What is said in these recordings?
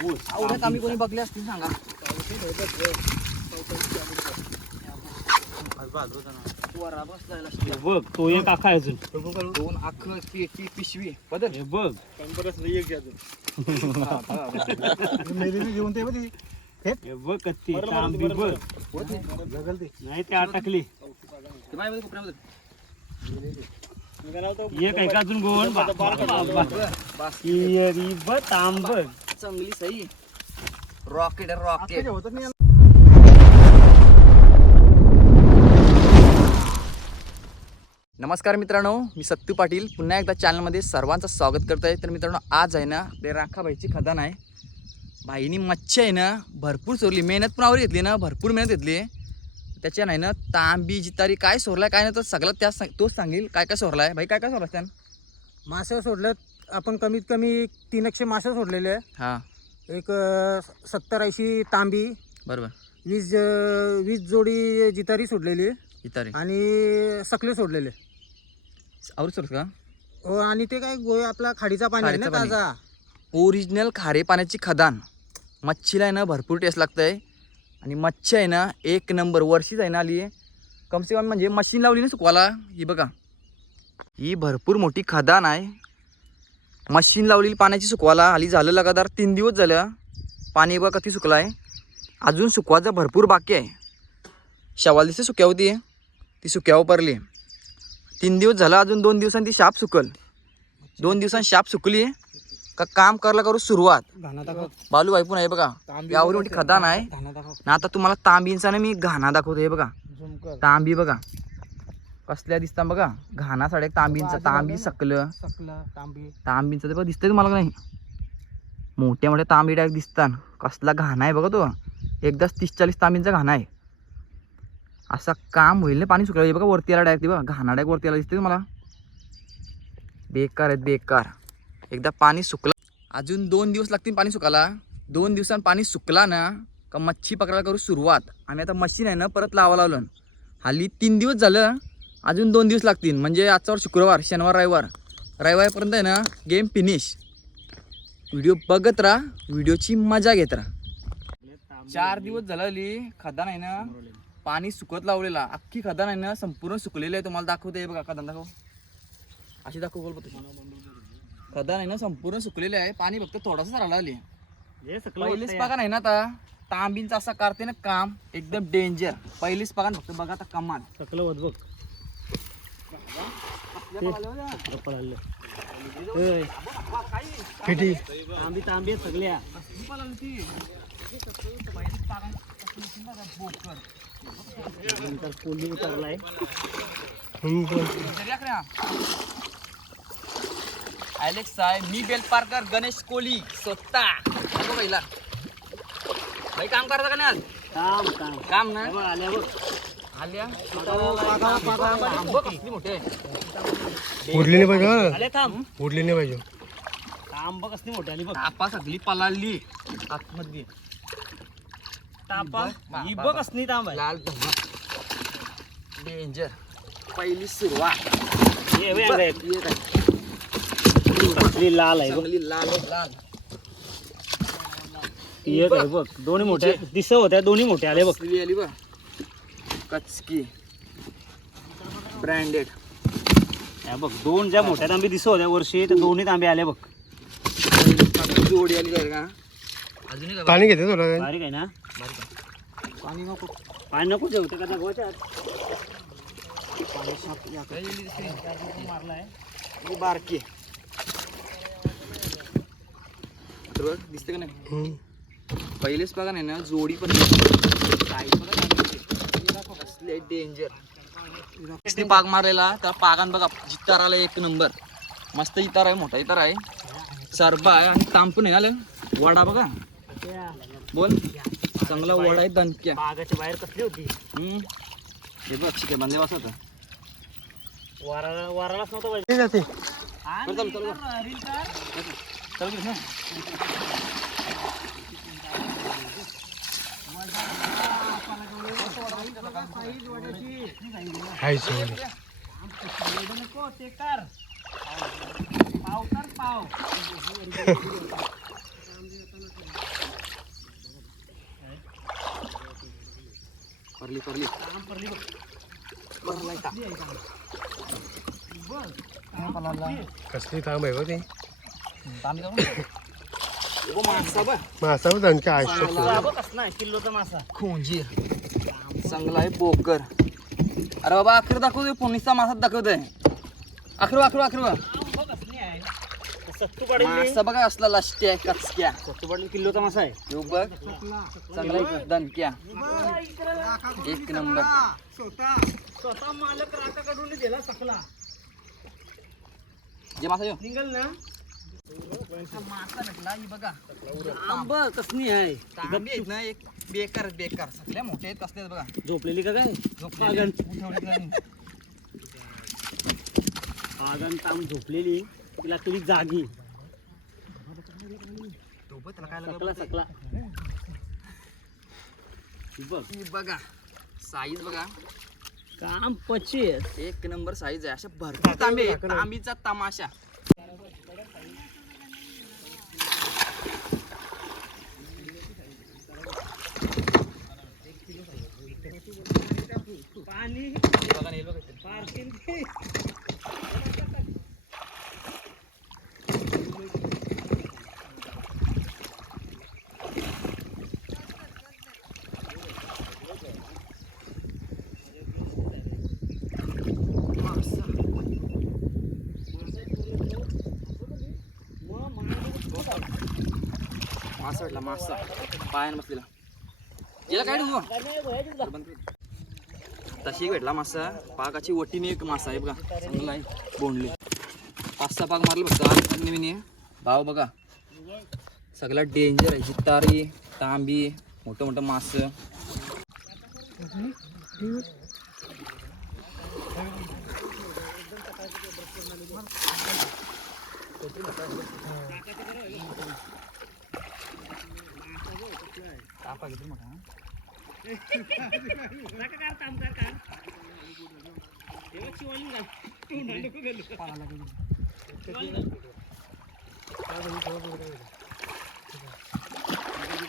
एवढ्या कमी कोणी बघले असतील सांगा. वरा बसलेला असतो. बघ तो एक आखा आहे अजून. दोन अख्ख पेटी पिशवी. बदल. हे बघ. घेऊन ते. बघ हे बघ कत्ती तांबी बघ. नाही ते अटकली ते. एक आहे का अजून गोवन बस कियरी ब. तांब. चांगली सही. रॉकेट रॉकेट नमस्कार मित्रांनो मी सत्तू पाटील. पुन्हा एकदा चॅनलमध्ये सर्वांचं स्वागत करत आहे तर मित्रांनो आज आहे ना आपल्या राखाबाईची खदान आहे. भाईनी मच्छी आहे ना भरपूर चोरली. मेहनत पण आवर घेतली ना भरपूर मेहनत घेतली. त्याच्या नाही ना तांबी जितारी काय सोरलाय काय नाही तर सगळं त्या तोच सांगेल काय काय सोरलाय भाई काय काय सोरला त्यानं? मासे सोडलेत. आपण कमीत कमी तीन एकशे मासे सोडलेले आहे हां. एक अं, सत्तर ऐंशी तांबी बरोबर. वीस अं, वीस जोडी जितारी सोडलेली जितारी. आणि सकले सोडलेले आवर सोर का? हो आणि ते काय गोय आपला खाडीचा पाणी आहे ना खाडीचं. ताजा. ओरिजिनल खारे पाण्याची खदान. मच्छीला आहे ना भरपूर टेस्ट लागतं आहे आणि मच्छी आहे ना एक नंबर वर्षीच आहे ना आली आहे. कमसे कम म्हणजे मशीन लावली ना सुकवाला. ही बघा. ही भरपूर मोठी खदान आहे. मशीन लावलेली पाण्याची सुकवाला. आली झालं लगातार तीन दिवस झालं. पाणी बघा कधी सुकलं आहे अजून सुकवायचं भरपूर बाकी आहे. शवाल दिसते सुक्या होती. ती सुक्या पडली तीन दिवस झालं अजून दोन दिवसांनी ती शाप सुकल. दोन दिवसांनी शाप सुकली. आहे का काम करायला करू सुरुवात? बालू भाई पण आहे बघा तांबी यावर मोठी खदान आहे. ना आता तुम्हाला तांबींचा ना मी घाणा दाखवतो हे बघा. तांबी बघा. कसल्या दिसता बघा. घाणा साडे तांबींचा तांबी सकलं. सकलं तांबी. तांबींचं ते बघ दिसतंय तुम्हाला नाही? मोठ्या मोठ्या तांबी डायरेक्ट दिसतात कसला घाणा आहे बघा तो. एकदाच तीस चाळीस तांबींचा घाणा आहे. असा काम होईल ना पाणी सुकलं बघा वरती आला डायरेक्ट बघा घाणा डायरेक्ट वरती आला. दिसतंय तुम्हाला? बेकार आहेत बेकार. एकदा पाणी सुकलं. अजून दोन दिवस लागतील पाणी सुकायला. दोन दिवसांनी पाणी सुकला ना का मच्छी पकडायला करू सुरुवात. आम्ही आता मशीन आहे ना परत लावा लावलं हल्ली तीन दिवस झालं अजून दोन दिवस लागतील. म्हणजे आजच्यावर शुक्रवार शनिवार रविवार. रविवारपर्यंत आहे ना गेम फिनिश व्हिडिओ बघत राहा व्हिडिओची मजा घेत राहा. चार दिवस झालं खदान आहे ना पाणी सुकत लावलेला. अख्खी खदान आहे ना संपूर्ण सुकलेली आहे. तुम्हाला दाखवते बघा खदान दाखव. अशी दाखव बोल खदान आहे ना संपूर्ण सुकलेली आहे. पाणी फक्त थोडासा राहिला आली हे सकलं पहिलेच वाटतंय. पाका नाही ना आता. तांबींचा असा करते ना काम एकदम डेंजर पहिलीच पाका फक्त बघा आता कमाल. सकलं होत बघ. गप्पा लागलं. तांबी तांबी आहेत सगळ्या नंतर कोली उतरलाय. अलेक्स आहे मी बेल पारकर गणेश कोहली स्वतः बघा पहिला भाई काम करता का नाही आज? काम काम. काम ना बघ, आल्या बघ. आल्या? आंबं कसली मोठे आहे. उडली नाही पाहिजे आले थांब. उडली नाही पाहिजे. तांब कसली मोठी आली बघ. आपा सगळी पलाळली. आतमध्ये तापा ही बघ. असली तांब लाल डेंजर पहिली सुरुवात. ये. कसली लाल आहे बघ. चांगली लाल लाल. ती एक आहे बघ. दोन्ही मोठ्या दिस होत्या दोन्ही मोठ्या आले बघ. कसली आली बघ कचकी. ब्रँडेड हे बघ दोन ज्या मोठ्या तांबी दिसत होत्या वर्षी त्या दोन्ही तांबे आले बघ. जोडी आली का? अजूनही का पाणी घेते थोडा बारीक आहे ना? पाणी नको. पाणी नको जेवते का दाखवायच्या मारलाय ही बारकी. तर बघ दिसते का नाही? पहिलेच बघा नाही ना जोडी पण डेंजर पाग मारलेला त्या पागान बघा जितार आला एक नंबर मस्त इतार आहे मोठा इतार आहे. सरबा आहे आणि तांपून आहे आलं. वडा बघा. बोल. चांगला वडा आहे दणक्या. बागाच्या बाहेर कसली होती. हे बघ शिके बांधले वाचत वाराला वारालाच नव्हतं पाहिजे. ना. हाय सोड. नको ते कर पाव कर पाव परली परली. काम परली बघ कसली थांब आहे बघ ते. मासा बघ. मासा त्यांच्या चांगला किलोचा मासा. खोंजीर. चांगला आहे बोकर. अरे बाबा अखेर दाखवतोय पोनिसचा मासा दाखवतोय. अखेर अखेर अखेर सत्तू मासा बघा असला लाष्ट्या कचक्या. सत्तू पाडली किलोचा मासा आहे. यो बघ. चांगला आहे दणक्या. एक नंबर. स्वतः मालक राटाकडून दिला सकला जे मासा यो निघल ना. आंब कसली आहे? तांबी आहेत ना एक बेकार आहेत, बेकार. सगळ्या मोठ्या आहेत कसले आहेत बघा. झोपलेली का काय? झोपलेले. पागल. उठवले का नाही? आगन ताम झोपलेली. तिला जागी. बघ त्याला काय सकला लागलं? सकला. बघ. बघा साईज बघा. काम पचेत एक नंबर साईज आहे. अशा भरपूर तांबे. तांबीचा तमाशा. पाणी बघा नाही बघा इथे. पार्किंग मासा. मासा भेटला मासा पायानं बसलेला गेला काय तू तशी एक भेटला मासा. पाकाची वटीने एक मासा आहे बघा. चांगला आहे. बोंडले. पाच सहा पाक मारले बघा मी भाव बघा. सगळा डेंजर आहे. जितारी तांबी मोठं मोठं मास. तापा घेतो मग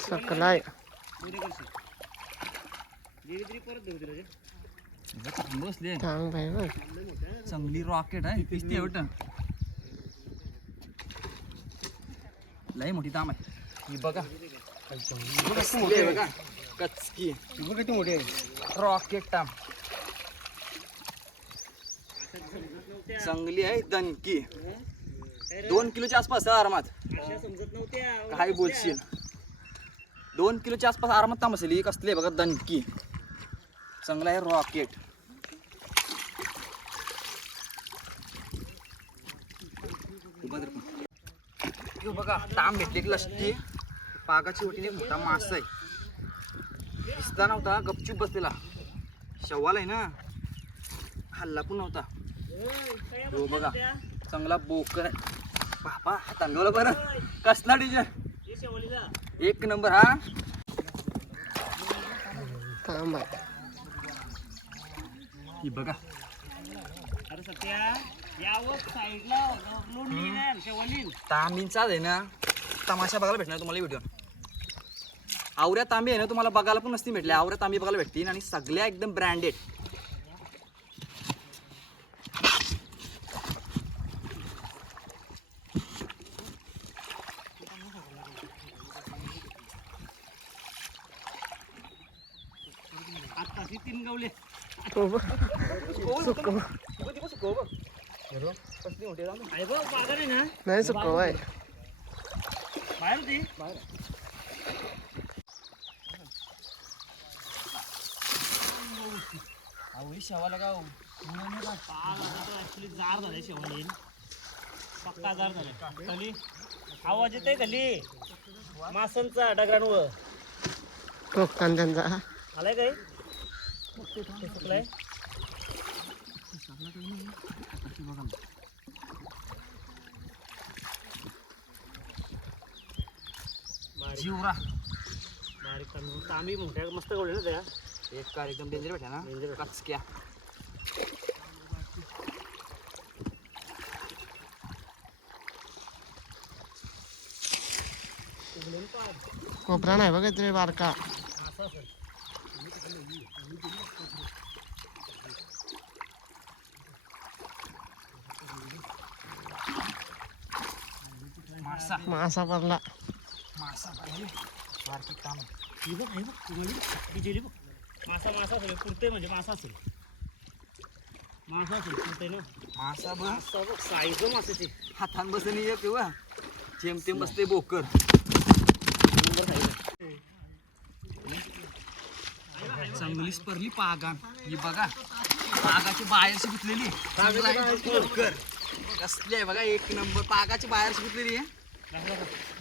सकलाय बसले थांब भाई बघ चांगली रॉकेट आहे दिसते एवढं. लई मोठी ताम आहे. ही बघा. कसली आहे बघा. कचकी. किती मोठी आहे रॉकेट ताम चांगली आहे दणकी. दोन किलोच्या आसपास आहे आरामात. काय बोलशील. दोन किलोच्या आसपास आरामात ताम असेल कसली आहे बघा दणकी. चांगला आहे रॉकेट यो बघा ताम भेटले की लष्टी. पागाची ओटीने मोठा मासा आहे. दिसता नव्हता गपचूप बसलेला. शव्वाल आहे ना? हल्ला पण नव्हता. हो बघा. चांगला बोकर आहे. बाबा तांदवला बरं. कसला डिजर एक नंबर हा? ही बघा. अरे सत्या यावर साईडला तांबींचाच आहे ना? तमाशा बघायला भेटणार तुम्हाला व्हिडिओ आवऱ्या तांबी आहे ना तुम्हाला बघायला पण नसती भेटल्या आवऱ्या तांबी बघायला भेटतील आणि सगळ्या एकदम ब्रँडेड. हो आहे बघ पागल आहे ना नाही सुकवाय बाहेर होती आवडी शेवाला गाव ऍक्च्युली जार झाले शेवलीन पक्का जार झाले. खाली आवाज येते खाली मासांचा डगरांवर. टोकतान त्यांचा आलाय काय? सुकलाय जीवरा. बारीक तांदूळ तांबी मोठ्या मस्त ना त्या. एक कार एकदम डेंजर भेटला ना? भेटला. कचक्या. कोपरा नाही बघ तिथे बारका. मासा. भरला मासा मासा मासा मासा मासा मासा म्हणजे मासा मासा मासा मासा मासा ना. मासा मासा बघ साईज मासाची हातान बसणी येते वा. चेमतेम बसते बोकर. चांगली स्पर्ली पागान. ही बघा. पागाची बाहेरशी गुतलेली. आहे. कसली आहे बघा एक नंबर. पागाची बाहेरशी गुतलेली आहे.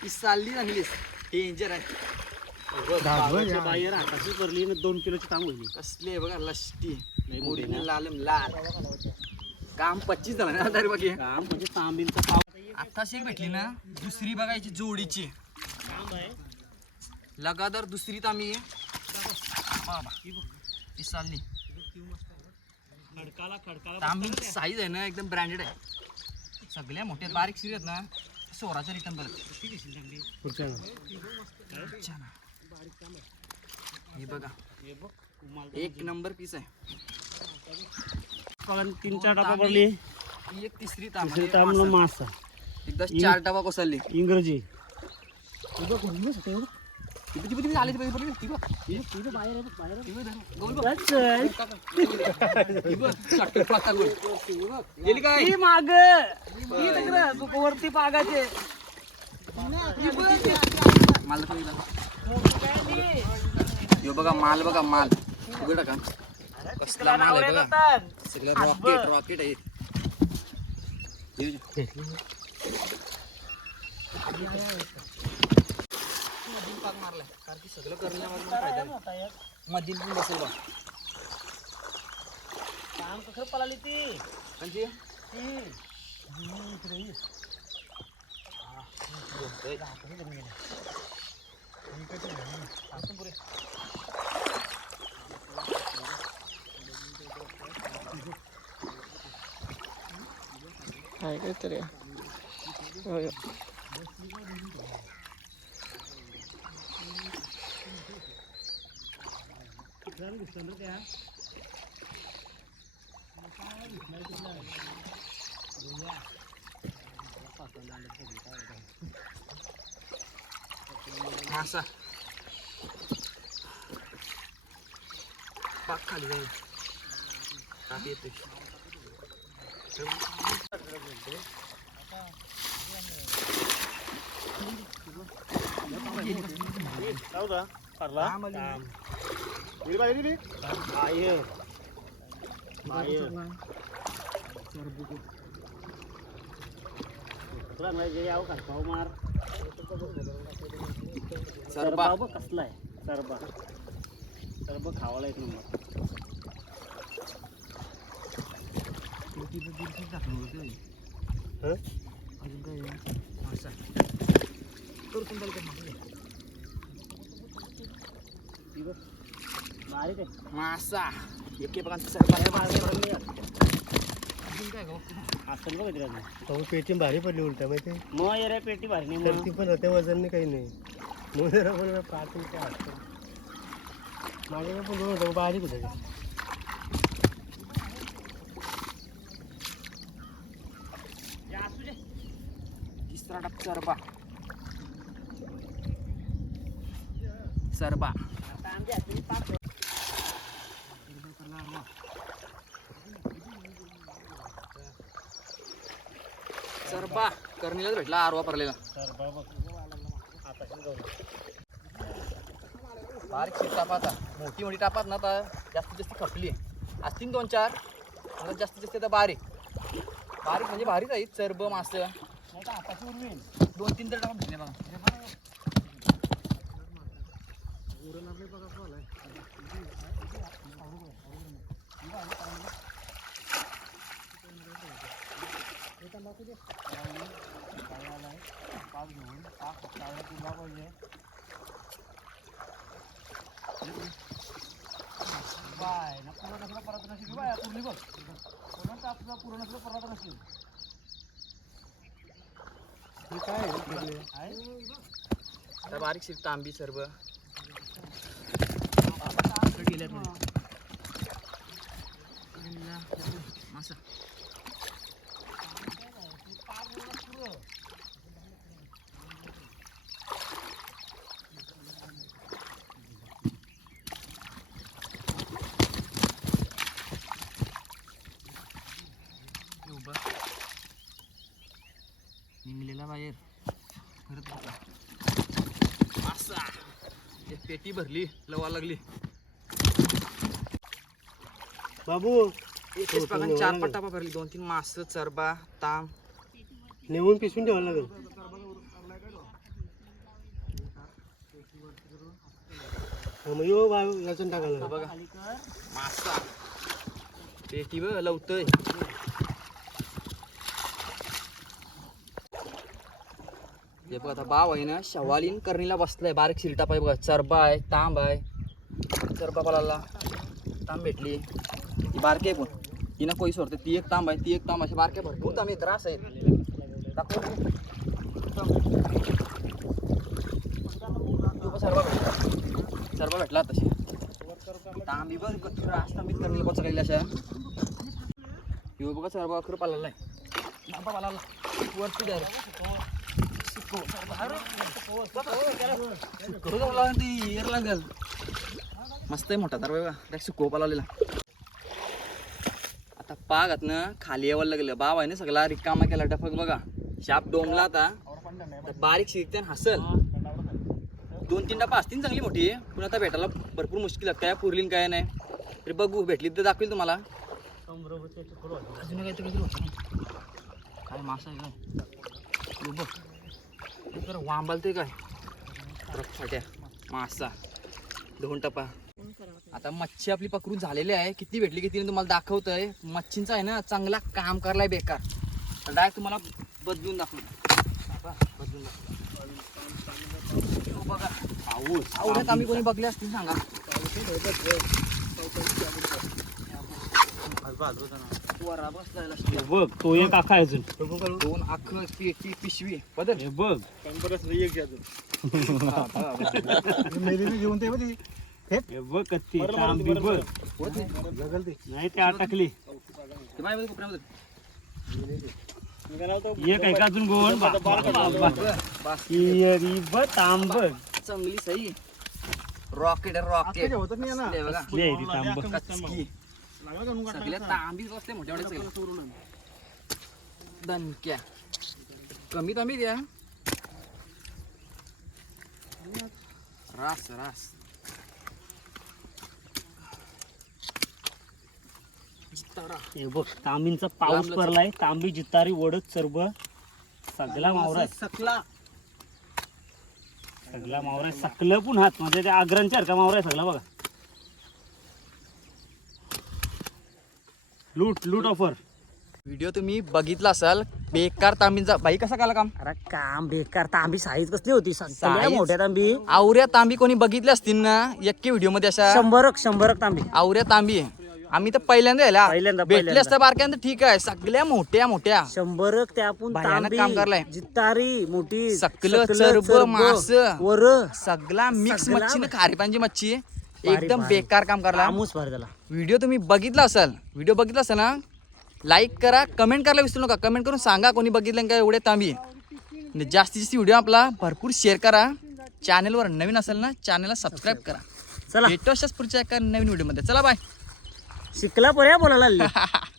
ही चालली चांगलीच डेंजर आहे. पागाच्या बाहेर हाताची भरली ना दोन किलोची काम होईल कसली आहे बघा लष्टी. लई मोठी मोरीने ना. लालम लाल. काम पच्चीस झालं ना तरी बाकी काम म्हणजे तांबींचा पाव आत्ताच एक भेटली ना दुसरी बघायची जोडीची. काम आहे. लगातार दुसरी तांबी आहे. बाबा, ही चालली खडकाला खडकाला तांबी साईज आहे ना एकदम ब्रँडेड आहे. सगळ्या मोठ्या बारीक सिरी आहेत ना सोळाच्या रिटर्न बरं. छान आहे. हे बघा. हे एक नंबर पीस आहे. तीन चार डबा ही एक तिसरी तांबी तिसरी तांबलं मासा. एकदा चार डबा कोसळली. इंग्रजी. ती ती- ती माग. तिकडं, पागाचे. माल. ह्यो बघा माल बघा माल. उघड का कसला माल आहे बघा. सगळं रॉकेट रॉकेट आहे. हे- मधील पाक मारलाय कारण की सगळं करण्यामध्ये फायदा आहे. मधील पण बसेल बा काम कसं पळाली ती म्हणजे काय काहीतरी होय. मासा. पाक खाली जाईल. टाक येते जाऊ का? परला काम आली. बाहेर बाहेर तुला म्हणजे यावं का पाव मार सरबा सरबा बघ कसला आहे सरबा सरबा खावाला एक नंबर हं? अजून काय आहे? मासा करतून चालू कर मासा. ती बघ. बारीक आहे मासा एके अहो, पेटी भारी पडली उलट्या माहिती मग रे पेटी तर मग. ती पण होते वजन काही नाही. जरा पण पाच मिनिटं असतं माझ्याकडे पण दोन होतं बारीक होतं सरबा. सरबा आता आमच्या हाताने पाच सरबा करणीलाच भेटला आरवा परलेला सरबा बघ. आता बारीक शीट टापा आता. मोठी मोठी टापात ना आता. जास्तीत जास्त खपली. असतील दोन चार. आता जास्तीत जास्त आता बारीक. बारीक म्हणजे भारीच आहे. चरब मास. नाही का हाताची उरवीन दोन तीन तर टाका भेटले बघा बाय ना पुरण असलं परत नसेल बाय पूर्णी बघ पुरण आपलं पुरण असलं परत नसेल हे काय आहे? आहे बारीक शिर तांबी सर्व मासा असा पेटी भरली लवा लागली. बाबू एकच हो, तो चार टापा भरली. दोन तीन मास चरबा ताम. नेऊन पिशवून ठेवायला लागेल. मग यो बा याच्यात टाकायला लागेल. बघा. मासा. पेटी बघ लवतय. हे बघ आता बाव आहे ना शवालीन करणीला बसलाय. बारीक शिलटाप आहे बघा. चरबा आहे तांब आहे. चरबा पाला तांब भेटली. ती बारके पण ती कोई सोडते. ती एक तांब आहे ती एक तांब असे बारके भरपूर तांबे त्रास आहेत. सर्व भेटला. चरबा भेटला तशी तांबी बघ कचरा तांबीत करणी पोचलेल्या अशा. यो बघा सर्व अखर पाला बाबा पाला वरती डायरेक्ट मस्त आहे मोठा तर बघा डायरेक्ट सुकोप आलेला आता पागात ना खाली यावं लागलं. बाबा आहे ना सगळा रिकामा केला डफक बघा. शाप डोमला आता. बारीक शिकते हसल. दोन तीन डबा असतील चांगली मोठी. पण आता भेटायला भरपूर मुश्किल आहे काय पुरली काय नाही. तरी बघू भेटली तर दाखवेल तुम्हाला. अजून काय मासा आहे काय? बघ. तर वांबालते काय? फाट्या मासा दोन टपा. आता मच्छी आपली पकडून झालेली आहे. किती भेटली किती तुम्हाला दाखवतोय. मच्छींचा आहे ना चांगला काम करलाय बेकार. तर डायरेक्ट तुम्हाला बदलून दाखवतो. बाबा, बदलून दाखवतो. हो बघा. पाऊस आम्ही कोणी बघले असतील सांगा. बसलाय हे बघ तो एक आखा आहे अजून. दोन अख्ख पेटी पिशवी. बदल. हे बघ. घेऊन ते. मध्ये हे बघ कत्ती तांबी बघ. होत नाही. ते ते अटकली. ते बाय बघ कोपऱ्यामध्ये. एक आहे का अजून गोवन? बा- बा- बा- बा. बस. इयरी ब तांब चांगली सही. रॉकेट रॉकेट होतच नाही ना? बघा. कसली आहे ती तांब कचकी. सगळ्या तांबीच बसले मोठ्या. दणक्या. कमी कमी द्या रास रास. जितारा. हे बघ तांबींचा पाऊस. पडलाय तांबी जितारी ओढत सर्व सगळा मावरा सकला सगळा. मावरा सकलं पण हात म्हणजे त्या आग्रांच्या सारखा मावरा आहे सगळा बघा. लूट लूट ऑफर व्हिडिओ तुम्ही बघितला असाल बेकार तांबींचा बाई कसा काला काम? अरे काम बेकार तांबी साईज कसली होती? सगळ्या Size? मोठ्या तांबी. आवऱ्या तांबी कोणी बघितली असतील ना? एक्के व्हिडिओमध्ये अशा शंभरक शंभरक तांबी. आवऱ्या तांबी. आहे. आम्ही तर पहिल्यांदा यायला. पहिल्यांदा- भेटले पहिल्यांदा. असतं बारक्यांदा ठीक आहे. सगळ्या मोठ्या मोठ्या. शंभरक त्या आपण भयानक काम करलंय. जितारी मोठी. सकलं, सकलं, चरबं, मासं. वर. सगळा मिक्स सगळा मच्छी ना. खारीपांची मच्छी. एकदम. बेकार काम करला आमूस भर त्याला. व्हिडिओ तुम्ही बघितला असाल व्हिडिओ बघितला असाल ना लाईक करा कमेंट करायला विसरू नका. कमेंट करून सांगा कोणी बघितलं का एवढे तांबी आणि जास्तीत जास्त व्हिडिओ आपला भरपूर शेअर करा. चॅनलवर नवीन असेल ना चॅनलला सबस्क्राईब करा. चला. भेटू अशाच पुढच्या एका नवीन व्हिडिओमध्ये. चला बाय शिकला पर्या बोलायला लागली.